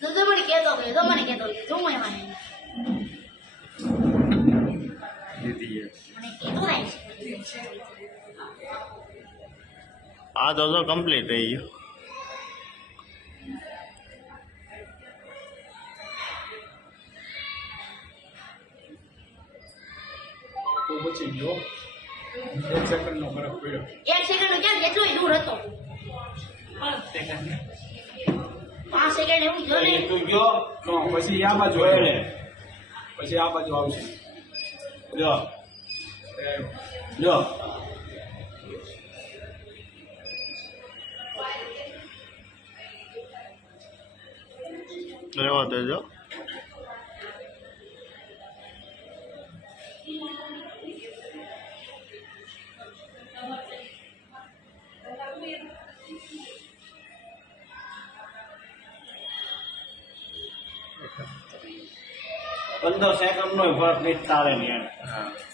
તો મને કહેતો તું મને માને દીદી મને કીધું નહીં આ તો કમ્પ્લીટ થઈ ગયું તો પછી ગયો 1 સેકન્ડનો ફરક પડ્યો 1 સેકન્ડ ક્યાં કેટલો દૂર હતો 5 સેકન્ડ 5 સેકન્ડ એવું જો ને તું ગયો તો પછી આ બાજુ આવે પછી આ બાજુ આવશે જો જો રહેવા દેજો पंद्रह सेकंड नो फर्क नहीं तारे नहीं હા